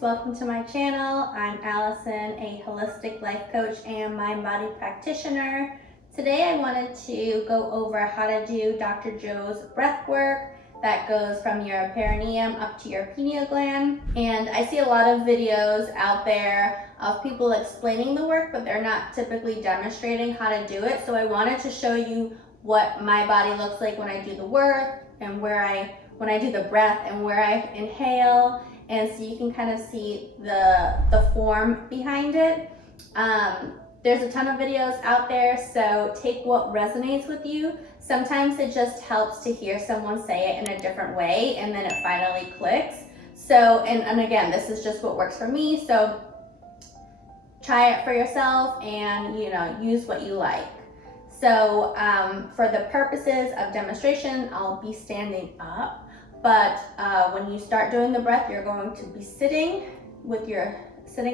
welcome to my channel. I'm Alacyn, a holistic life coach and mind body practitioner. Today I wanted to go over how to do Dr. Joe's breath work that goes from your perineum up to your pineal gland. And I see a lot of videos out there of people explaining the work, but they're not typically demonstrating how to do it. So I wanted to show you what my body looks like when I do the work and when I do the breath and where I inhale, and so you can kind of see the form behind it. There's a ton of videos out there, so take what resonates with you. Sometimes it just helps to hear someone say it in a different way, and then it finally clicks. So, and again, this is just what works for me, so try it for yourself and, use what you like. So for the purposes of demonstration, I'll be standing up, but when you start doing the breath, you're going to be sitting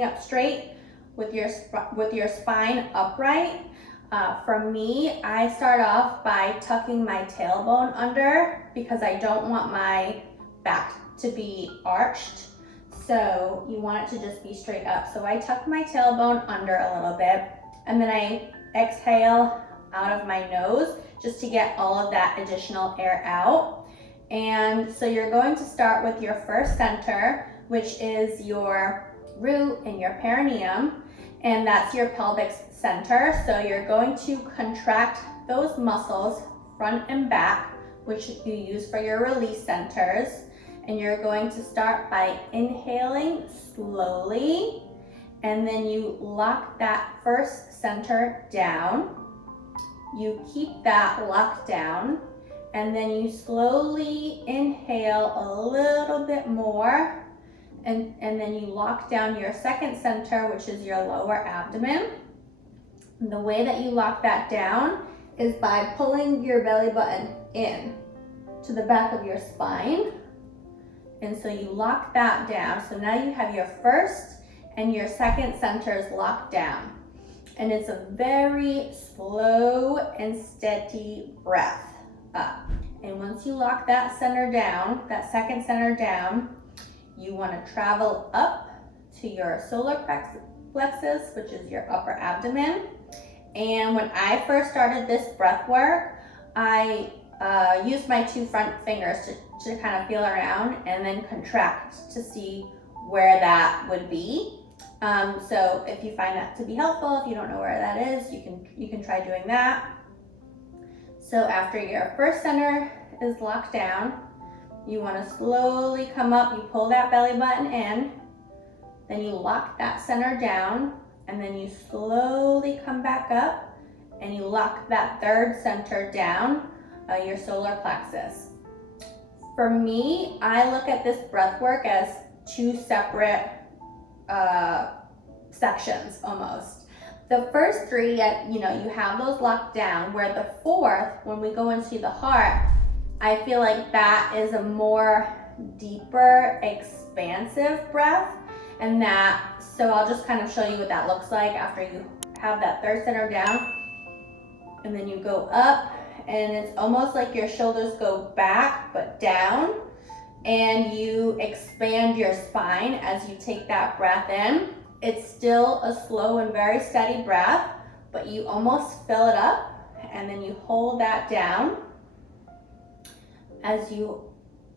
up straight with your spine upright. For me, I start off by tucking my tailbone under because I don't want my back to be arched. So you want it to just be straight up. So I tuck my tailbone under a little bit, and then I exhale out of my nose just to get all of that additional air out. And so you're going to start with your first center, which is your root and your perineum, and that's your pelvic center. So you're going to contract those muscles front and back, which you use for your release centers. And you're going to start by inhaling slowly, and then you lock that first center down. You keep that locked down, and then you slowly inhale a little bit more, and then you lock down your second center, which is your lower abdomen. And the way that you lock that down is by pulling your belly button in to the back of your spine. And so you lock that down. So now you have your first and your second centers locked down. And it's a very slow and steady breath up. And once you lock that center down, that second center down, you want to travel up to your solar plexus, which is your upper abdomen. And when I first started this breath work, I used my two front fingers to kind of feel around and then contract to see where that would be. So if you find that to be helpful, if you don't know where that is, you can try doing that. So after your first center is locked down, you want to slowly come up, you pull that belly button in, then you lock that center down, and then you slowly come back up and you lock that third center down, your solar plexus. For me, I look at this breath work as two separate sections almost. The first three, you have those locked down, where the fourth, when we go into the heart, I feel like that is a more deeper, expansive breath. And so I'll just kind of show you what that looks like after you have that third center down. And then you go up, and it's almost like your shoulders go back but down, and you expand your spine as you take that breath in. It's still a slow and very steady breath, but you almost fill it up, and then you hold that down. As you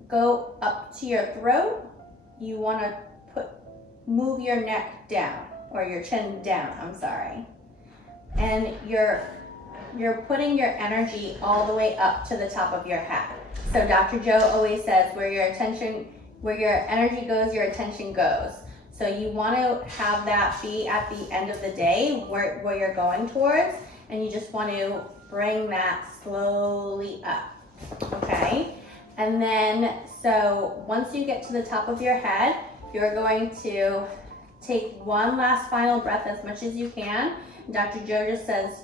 go up to your throat, you want to move your neck down, or your chin down, I'm sorry. And you're putting your energy all the way up to the top of your head. So Dr. Joe always says, where your energy goes, your attention goes. So you want to have that be at the end of the day where you're going towards, and you just want to bring that slowly up, okay? And then, so once you get to the top of your head, you're going to take one last final breath as much as you can. Dr. Joe just says,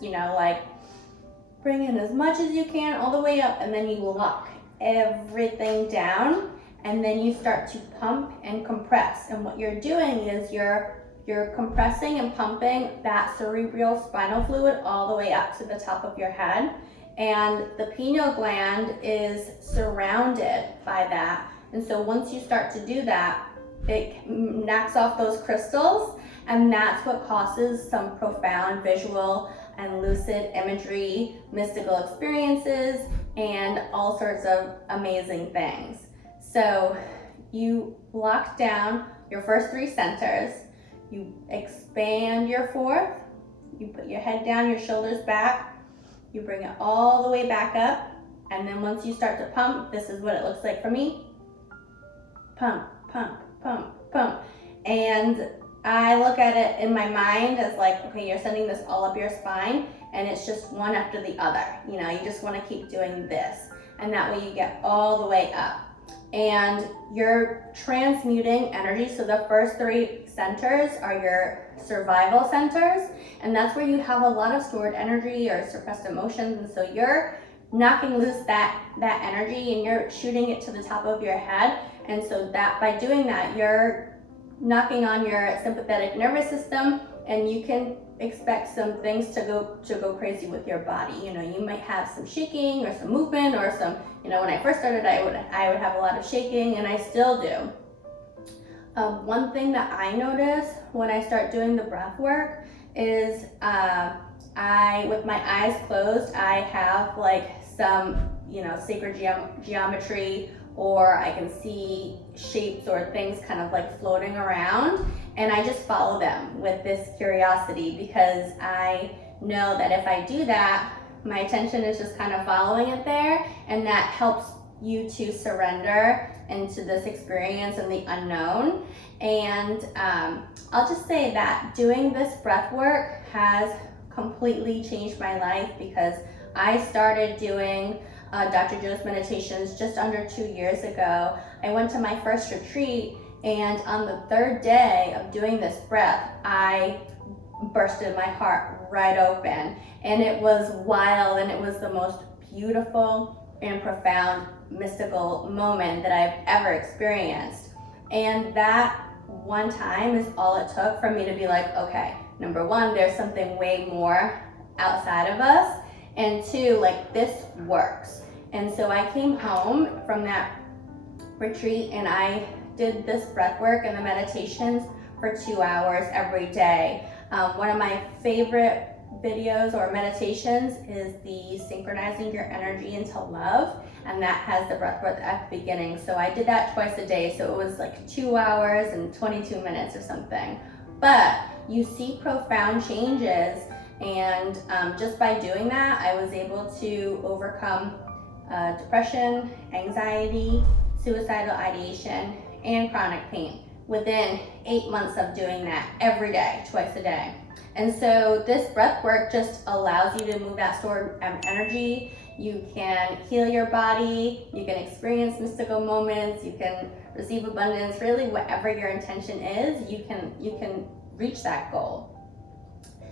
bring in as much as you can all the way up, and then you lock everything down, and then you start to pump and compress. And what you're doing is you're compressing and pumping that cerebral spinal fluid all the way up to the top of your head. And the pineal gland is surrounded by that. And so once you start to do that, it knocks off those crystals, and that's what causes some profound visual and lucid imagery, mystical experiences, and all sorts of amazing things. So you lock down your first 3 centers, you expand your 4th, you put your head down, your shoulders back, you bring it all the way back up, and then once you start to pump, this is what it looks like for me. Pump, pump, pump, pump. And I look at it in my mind as like, okay, you're sending this all up your spine, and it's just one after the other. You know, you just want to keep doing this, and that way you get all the way up. And you're transmuting energy. So the first 3 centers are your survival centers, and that's where you have a lot of stored energy or suppressed emotions. And so you're knocking loose that energy, and you're shooting it to the top of your head. And so that by doing that, you're knocking on your sympathetic nervous system, and you can expect some things to go crazy with your body. You know, you might have some shaking or some movement or some, you know, when I first started, I would have a lot of shaking, and I still do. One thing that I notice when I start doing the breath work is with my eyes closed, I have like some, you know, sacred geometry, or I can see shapes or things kind of like floating around, and I just follow them with this curiosity, because I know that if I do that, my attention is just kind of following it there, and that helps you to surrender into this experience and the unknown. And I'll just say that doing this breath work has completely changed my life, because I started doing Dr. Joe's meditations just under 2 years ago. I went to my first retreat, and on the 3rd day of doing this breath, I bursted my heart right open, and it was wild, and it was the most beautiful and profound mystical moment that I've ever experienced. And that one time is all it took for me to be like, okay, number 1, there's something way more outside of us, and 2, like, this works. And so I came home from that retreat, and I did this breath work and the meditations for 2 hours every day. One of my favorite videos or meditations is the synchronizing your energy into love, and that has the breath work at the beginning. So I did that twice a day, so it was like 2 hours and 22 minutes or something. But you see profound changes, and just by doing that, I was able to overcome depression, anxiety, suicidal ideation, and chronic pain within 8 months of doing that every day, twice a day. And so this breath work just allows you to move that stored energy. You can heal your body, you can experience mystical moments, you can receive abundance. Really, whatever your intention is, you can reach that goal.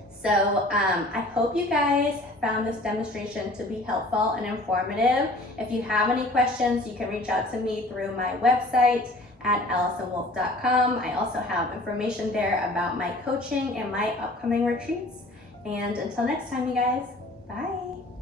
So I hope you guys found this demonstration to be helpful and informative. If you have any questions, you can reach out to me through my website at AlacynWolf.com. I also have information there about my coaching and my upcoming retreats. And until next time, you guys, bye.